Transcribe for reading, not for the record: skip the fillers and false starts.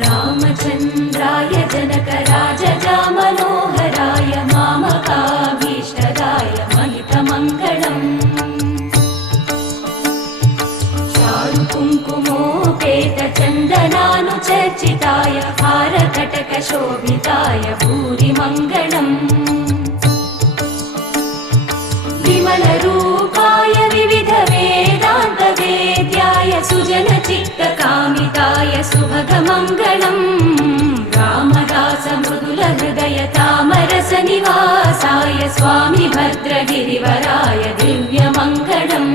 रामचन्द्राय जनकराजजामनोहराय मामकाभीष्टदाय महितमङ्गलम् चारुकुङ्कुमोपेतचन्दनानुचर्चिताय हारकटकशोभिताय भूरिमङ्गलम् विमलरूपाय विविधवेदान्तवेद्याय सुजनचित्तकामिताय सुभगमङ्गलम् रामदासमृदुलहृदय तामरसनिवासाय स्वामि भद्रगिरिवराय दिव्यमङ्गलम्